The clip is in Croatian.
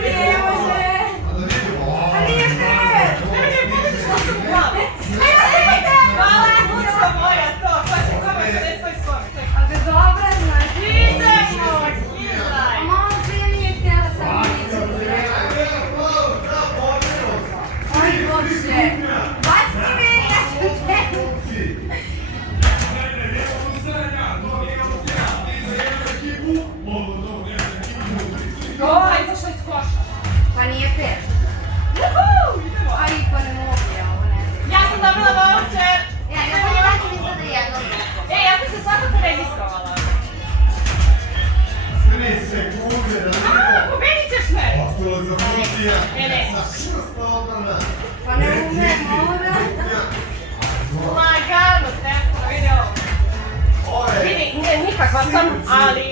Ne može! A nije fair! Što sam u glavi? Hvala, kuća moja, to! Pa će kome se ne stoji svoj. A bezobrazno je! Idemo, skidaj! A malo prije nije htjela sam ići. Oj Bože! Baci me, ja sam te! Oj, izašla iz koša. Pa nije fair. Juhu, idemo. Ali pa ne mogu ja ovo ne znam. Ja sam dobila voucher. Ja ne mogu dati mi sada jedno. Ja sam se svakako registrovala. 3 sekunde, da Pobedit ćeš me. ostalo za Butija. Ne. Pa ne umem, mora. Lagano, tesno, vidi ovo. Vidi, nikakva sam, ali